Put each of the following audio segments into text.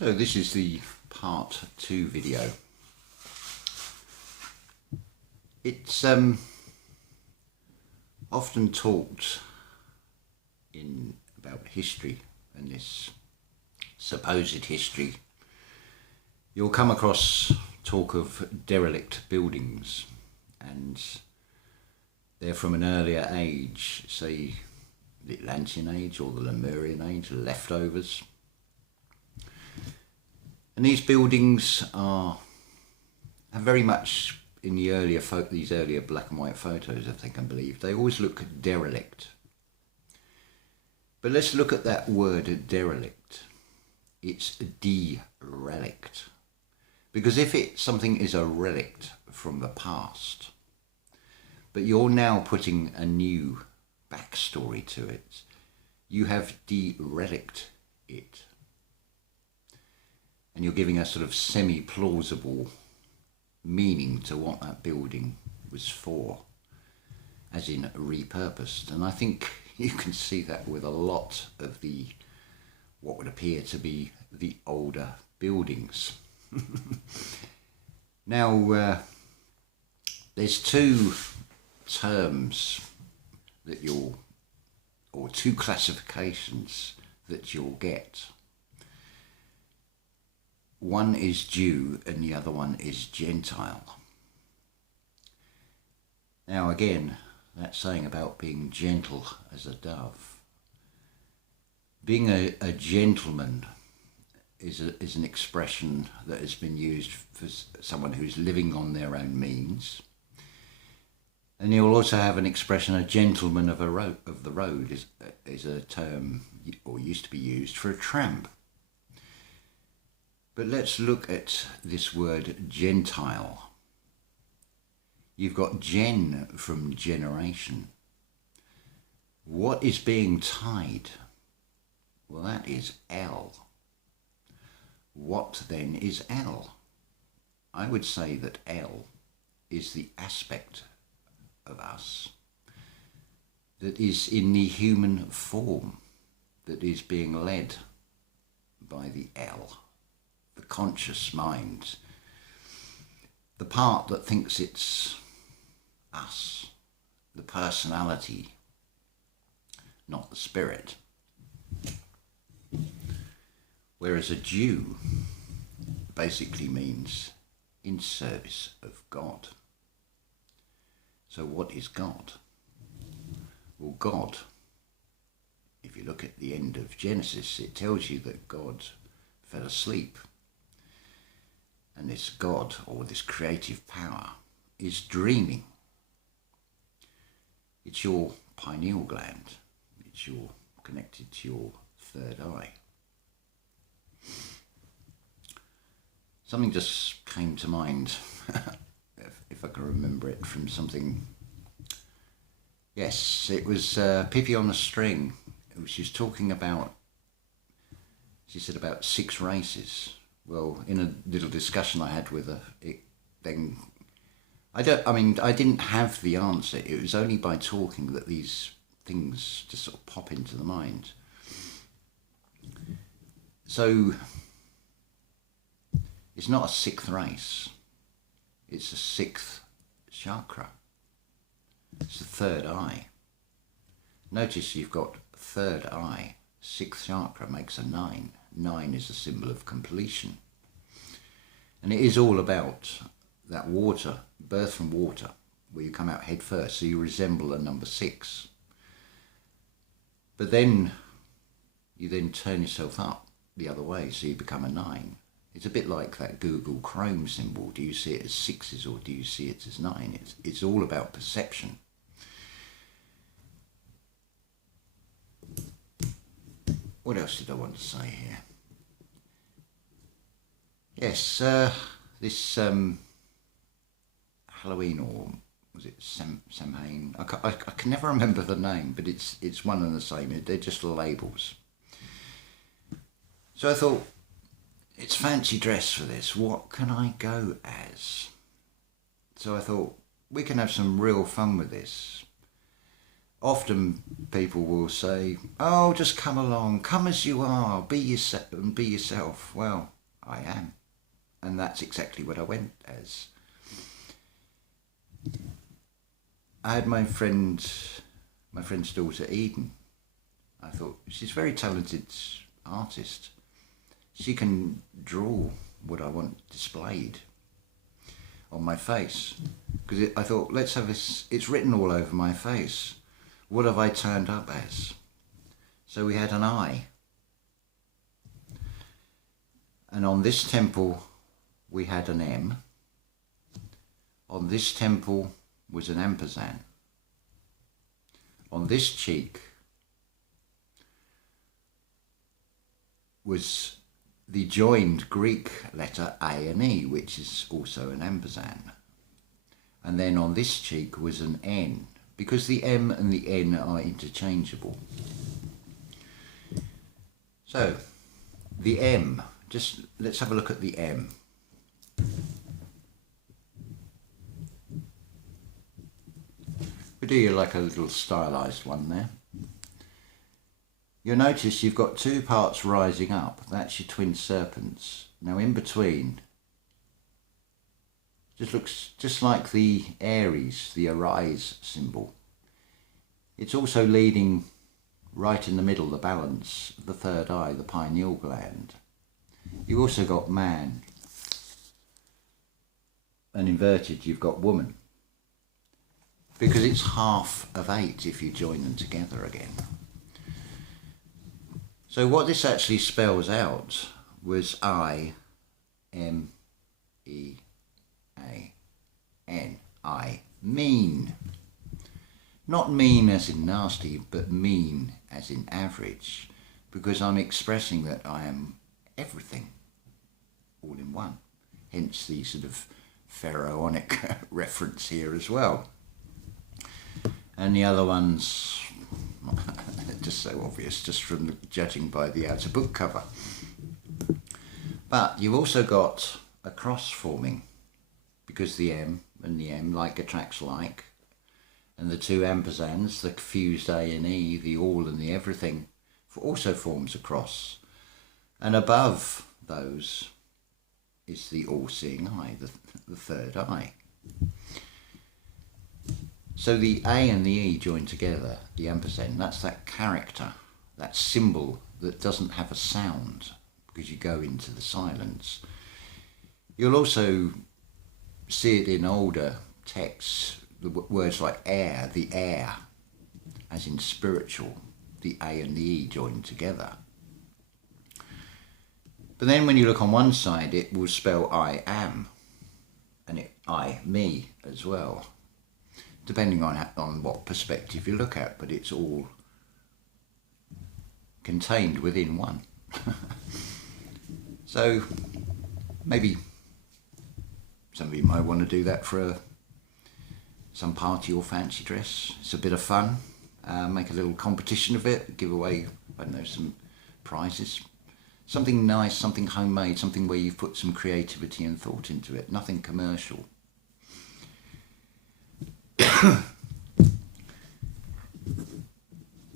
So this is the part 2 video. It's often talked about history and this supposed history. You'll come across talk of derelict buildings, and they're from an earlier age, say the Atlantean age or the Lemurian age, leftovers. And these buildings are very much in the earlier these earlier black and white photos, if they can believe, they always look derelict. But let's look at that word derelict. It's de-relict. Because if something is a relict from the past, but you're now putting a new backstory to it, you have de-relict it. And you're giving a sort of semi-plausible meaning to what that building was for, as in repurposed. And I think you can see that with a lot of what would appear to be the older buildings. Now, there's two terms that or two classifications that you'll get. One is Jew and the other one is Gentile. Now again, that saying about being gentle as a dove. Being a gentleman is an expression that has been used for someone who's living on their own means. And you'll also have an expression, a gentleman of the road is a term, or used to be used for a tramp. But let's look at this word Gentile. You've got gen from generation. What is being tied? Well, that is L. What then is L? I would say that L is the aspect of us that is in the human form, that is being led by the L. The conscious mind, the part that thinks it's us, the personality, not the spirit. Whereas a Jew basically means in service of God. So what is God? Well, God, if you look at the end of Genesis, it tells you that God fell asleep. And this God, or this creative power, is dreaming. It's your pineal gland. It's connected to your third eye. Something just came to mind, if I can remember it from something. Yes, it was Pippi on a String. She was talking about, she said about 6 races. Well, in a little discussion I had with her, I didn't have the answer. It was only by talking that these things just sort of pop into the mind. So, it's not a 6th race. It's a 6th chakra. It's the third eye. Notice you've got third eye. 6th chakra makes a 9. 9 is a symbol of completion. And it is all about that water, birth from water, where you come out head first, so you resemble a number 6. But then you turn yourself up the other way, so you become a 9. It's a bit like that Google Chrome symbol. Do you see it as 6s or do you see it as 9? It's all about perception. What else did I want to say here? Yes, this Halloween, or was it M&ÄN? I can never remember the name, but it's one and the same. They're just labels. So I thought, it's fancy dress for this. What can I go as? So I thought, we can have some real fun with this. often people will say, oh, just come along, come as you are, be yourself and be yourself. Well, I am. And that's exactly what I went as. I had my friend's daughter Eden. I thought, she's a very talented artist. She can draw what I want displayed on my face. Because I thought, let's have this, it's written all over my face. What have I turned up as? So we had an eye. And on this temple, we had an M. On this temple was an ampersand. On this cheek was the joined Greek letter A and E, which is also an ampersand. And then on this cheek was an N, because the M and the N are interchangeable. So, the M, just let's have a look at the M. We do like a little stylized one there. You'll notice you've got two parts rising up. That's your twin serpents. Now in between, just looks just like the Aries, the Arise symbol. It's also leading right in the middle, the balance, the third eye, the pineal gland. You've also got man. And inverted, you've got woman. Because it's half of 8 if you join them together again. So what this actually spells out was I, M, E, A, N, I, mean. Not mean as in nasty, but mean as in average, because I'm expressing that I am everything, all in one. Hence the sort of pharaonic reference here as well. And the other one's just so obvious, just from judging by the outer book cover. But you've also got a cross forming, because the M and the M like attracts like, and the two ampersands, the fused A and E, the all and the everything, also forms a cross. And above those is the all-seeing eye, the third eye. So the A and the E join together, the ampersand, that's that character, that symbol that doesn't have a sound, because you go into the silence. You'll also see it in older texts, the words like air, the air, as in spiritual, the A and the E join together. But then when you look on one side, it will spell I am, and I, me as well, depending on what perspective you look at, but it's all contained within one. So maybe some of you might want to do that for some party or fancy dress. It's a bit of fun. Make a little competition of it, give away, I don't know, some prizes. Something nice, something homemade, something where you've put some creativity and thought into it, nothing commercial.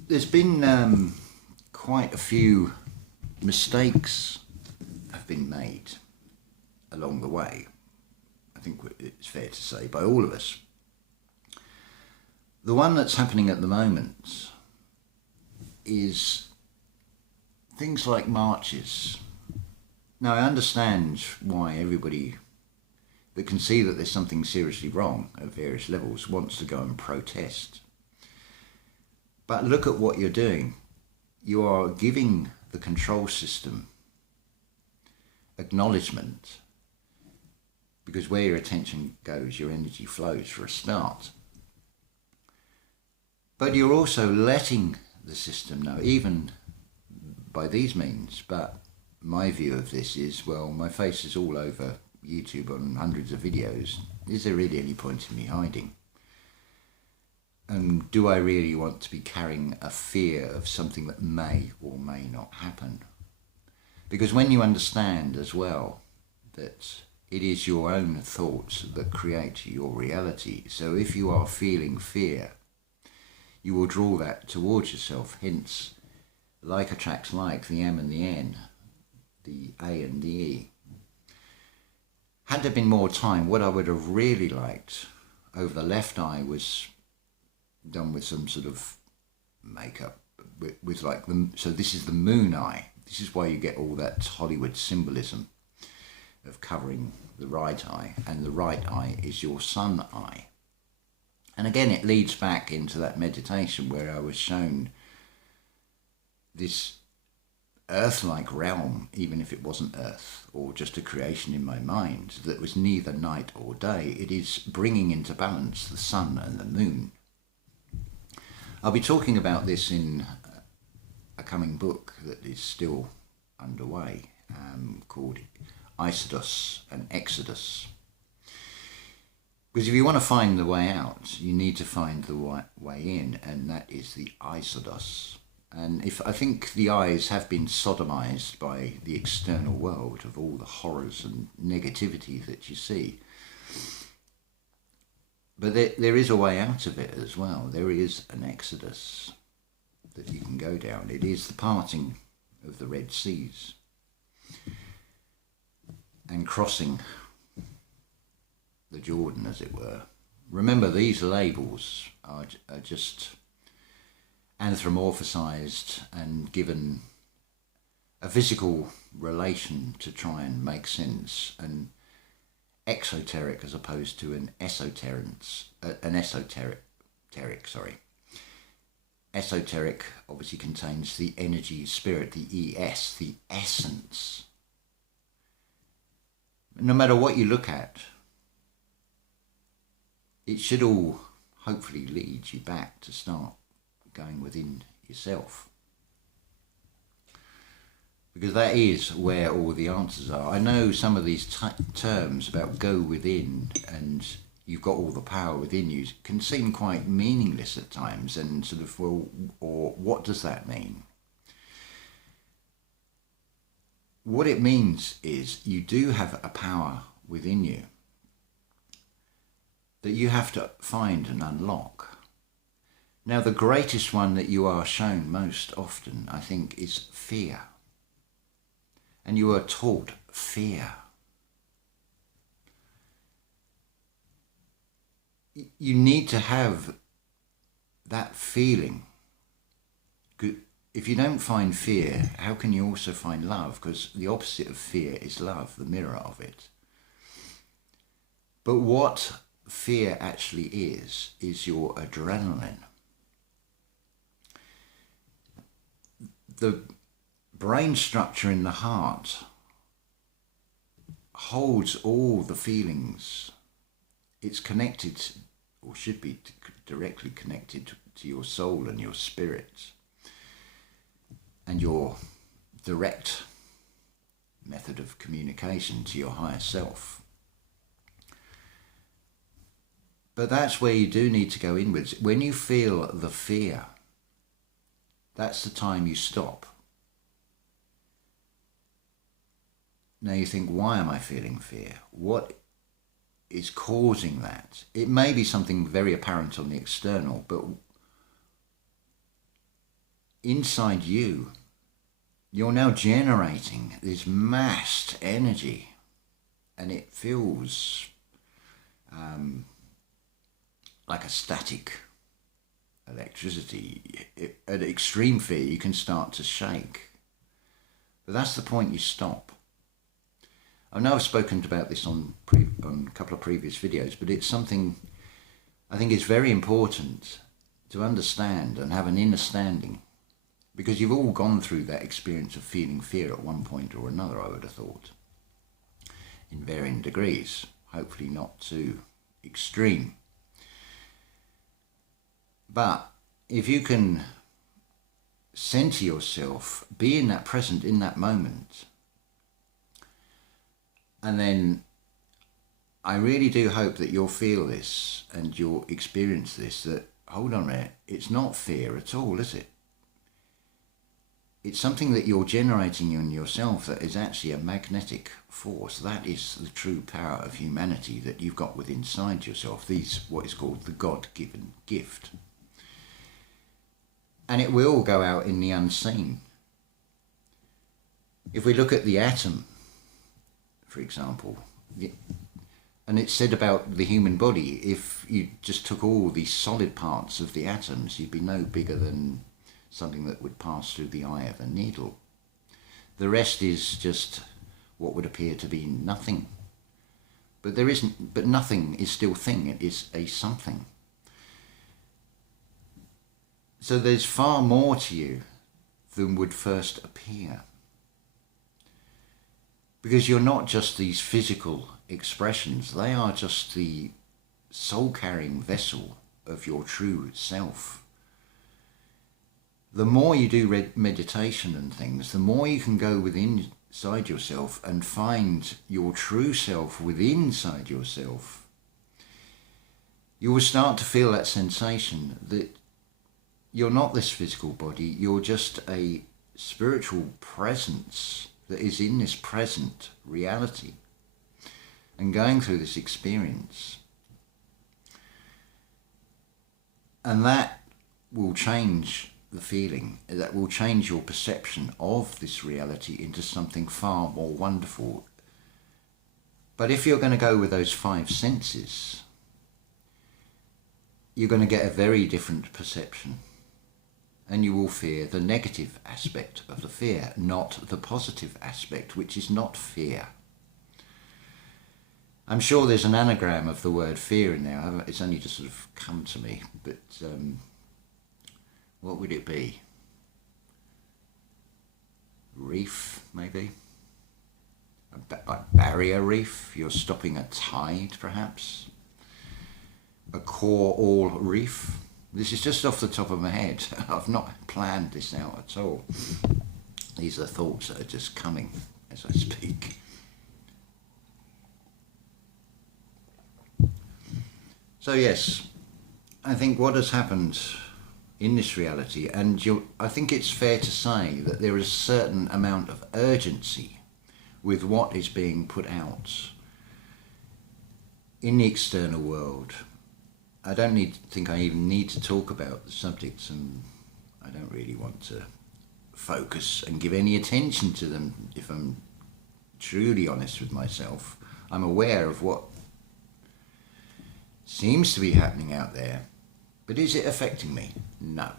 There's been quite a few mistakes have been made along the way. I think it's fair to say by all of us. The one that's happening at the moment is things like marches. Now I understand why everybody that can see that there's something seriously wrong at various levels wants to go and protest. But look at what you're doing. You are giving the control system acknowledgement, because where your attention goes, your energy flows for a start. But you're also letting the system know, even by these means. But my view of this is, well, my face is all over YouTube on hundreds of videos. Is there really any point in me hiding? And do I really want to be carrying a fear of something that may or may not happen? Because when you understand as well that it is your own thoughts that create your reality, so if you are feeling fear, you will draw that towards yourself. Hence, like attracts like, the M and the N, the A and the E. Had there been more time, what I would have really liked over the left eye was done with some sort of makeup, with like so this is the moon eye. This is why you get all that Hollywood symbolism of covering the right eye, and the right eye is your sun eye. And again, it leads back into that meditation where I was shown this earth-like realm, even if it wasn't earth or just a creation in my mind, that was neither night or day. It is bringing into balance the sun and the moon. I'll be talking about this in a coming book that is still underway, called Isodos and Exodus. Because if you want to find the way out, you need to find the way in, and that is the Isodos. And I think the eyes have been sodomized by the external world of all the horrors and negativity that you see. But there is a way out of it as well. There is an exodus that you can go down. It is the parting of the Red Seas and crossing the Jordan, as it were. Remember, these labels are just anthropomorphized and given a physical relation to try and make sense, and exoteric as opposed to an esoteric. Esoteric obviously contains the energy, spirit, the ES, the essence. No matter what you look at, it should all hopefully lead you back to start going within yourself. Because that is where all the answers are. I know some of these terms about go within and you've got all the power within you can seem quite meaningless at times, and sort of, well, or what does that mean? What it means is you do have a power within you that you have to find and unlock. Now, the greatest one that you are shown most often, I think, is fear. And you are taught fear. You need to have that feeling. If you don't find fear, how can you also find love? Because the opposite of fear is love, the mirror of it. But what fear actually is your adrenaline. The brain structure in the heart holds all the feelings. It's connected, or should be directly connected, to your soul and your spirit and your direct method of communication to your higher self. But that's where you do need to go inwards. When you feel the fear, that's the time you stop. Now you think, why am I feeling fear? What is causing that? It may be something very apparent on the external, but inside you, you're now generating this massed energy, and it feels like a static electricity. At extreme fear, you can start to shake. But that's the point you stop. I know I've spoken about this on a couple of previous videos, but it's something I think is very important to understand and have an inner standing, because you've all gone through that experience of feeling fear at one point or another, I would have thought, in varying degrees, hopefully not too extreme. But if you can center yourself, be in that present, in that moment, and then I really do hope that you'll feel this and you'll experience this, that, hold on a minute, it's not fear at all, is it? It's something that you're generating in yourself that is actually a magnetic force. That is the true power of humanity that you've got within inside yourself. What is called the God-given gift. and it will go out in the unseen. If we look at the atom, for example, and it's said about the human body, if you just took all the solid parts of the atoms, you'd be no bigger than something that would pass through the eye of a needle. The rest is just what would appear to be nothing. But there isn't, but nothing is still thing, it is a something. So there's far more to you than would first appear. Because you're not just these physical expressions, they are just the soul-carrying vessel of your true self. The more you do meditation and things, the more you can go within inside yourself and find your true self within inside yourself, you will start to feel that sensation that you're not this physical body, you're just a spiritual presence that is in this present reality and going through this experience. And that will change the feeling, that will change your perception of this reality into something far more wonderful. But if you're going to go with those five senses, you're going to get a very different perception. And you will fear the negative aspect of the fear, not the positive aspect, which is not fear. I'm sure there's an anagram of the word fear in there. It's only just sort of come to me, but what would it be? Reef, maybe? A barrier reef? You're stopping a tide, perhaps? A coral reef? This is just off the top of my head. I've not planned this out at all. These are thoughts that are just coming as I speak. So yes, I think what has happened in this reality, and I think it's fair to say that there is a certain amount of urgency with what is being put out in the external world. I don't think I even need to talk about the subjects, and I don't really want to focus and give any attention to them if I'm truly honest with myself. I'm aware of what seems to be happening out there, but is it affecting me? No.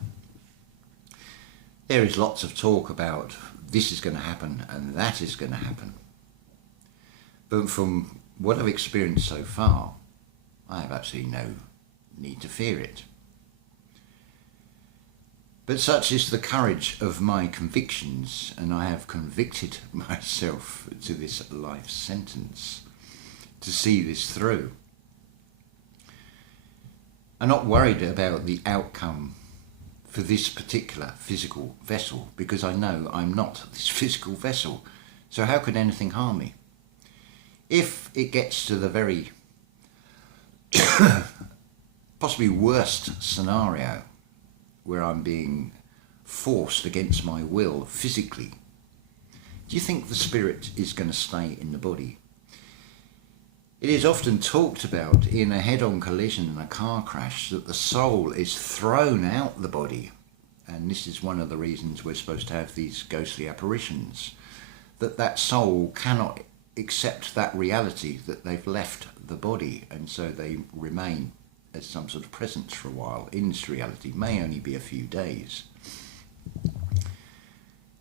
There is lots of talk about this is going to happen and that is going to happen. But from what I've experienced so far, I have absolutely no need to fear it. But such is the courage of my convictions, and I have convicted myself to this life sentence to see this through. I'm not worried about the outcome for this particular physical vessel, because I know I'm not this physical vessel. So how could anything harm me? If it gets to the very possibly worst scenario where I'm being forced against my will physically, do you think the spirit is going to stay in the body? It is often talked about in a head-on collision in a car crash that the soul is thrown out the body, and this is one of the reasons we're supposed to have these ghostly apparitions, that soul cannot accept that reality that they've left the body, and so they remain as some sort of presence for a while in this reality. May only be a few days.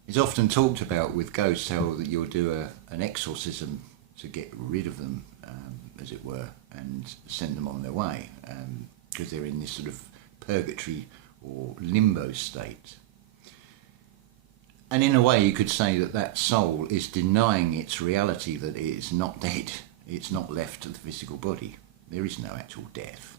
It's often talked about with ghosts how that you'll do an exorcism to get rid of them, as it were, and send them on their way, because they're in this sort of purgatory or limbo state. And in a way you could say that that soul is denying its reality, that it is not dead, it's not left to the physical body. There is no actual death.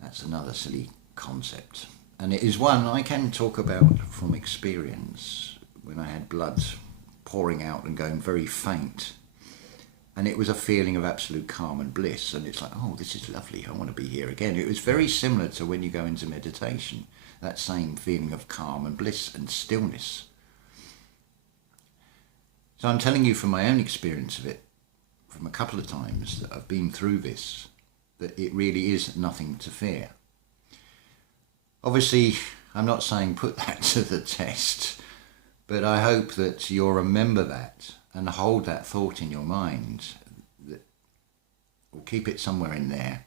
That's another silly concept. And it is one I can talk about from experience, when I had blood pouring out and going very faint. And it was a feeling of absolute calm and bliss. And it's like, oh, this is lovely. I want to be here again. It was very similar to when you go into meditation, that same feeling of calm and bliss and stillness. So I'm telling you from my own experience of it, from a couple of times that I've been through this, that it really is nothing to fear. Obviously, I'm not saying put that to the test, but I hope that you'll remember that and hold that thought in your mind, or keep it somewhere in there.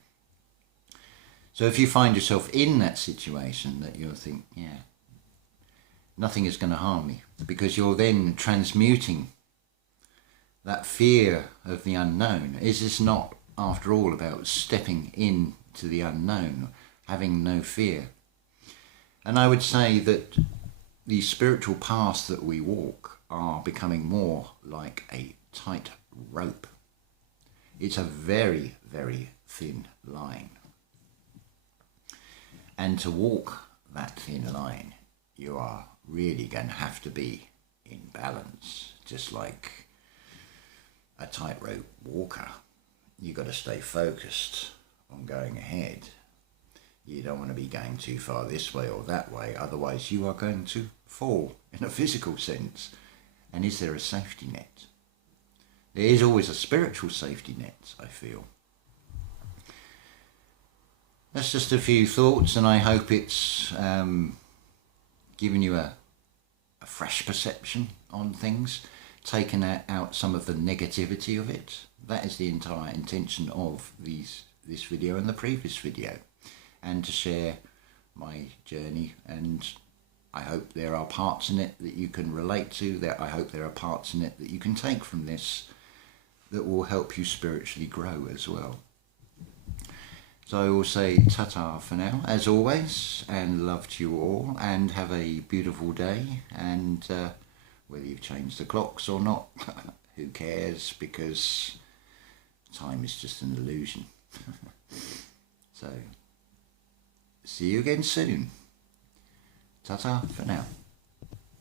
So if you find yourself in that situation, that you'll think, yeah, nothing is going to harm me, because you're then transmuting that fear of the unknown. Is this not, after all, about stepping into the unknown, having no fear? And I would say that the spiritual paths that we walk are becoming more like a tight rope. It's a very, very thin line. And to walk that thin line, you are really going to have to be in balance, just like a tightrope walker. You've got to stay focused on going ahead. You don't want to be going too far this way or that way, otherwise you are going to fall in a physical sense. And is there a safety net? There is always a spiritual safety net, I feel. That's just a few thoughts, and I hope it's given you a fresh perception on things, taken out some of the negativity of it. That is the entire intention of this video and the previous video, and to share my journey. And I hope there are parts in it that you can relate to. I hope there are parts in it that you can take from this that will help you spiritually grow as well. So I will say ta-ta for now, as always, and love to you all, and have a beautiful day. And whether you've changed the clocks or not, who cares, because time is just an illusion. So, see you again soon. Ta-ta for now.